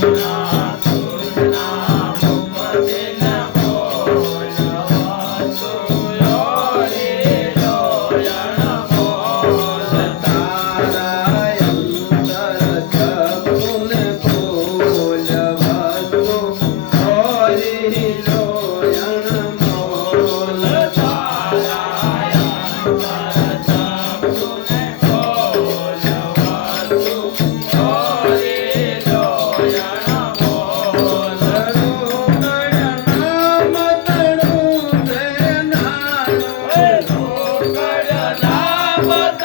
Krishna. Hello.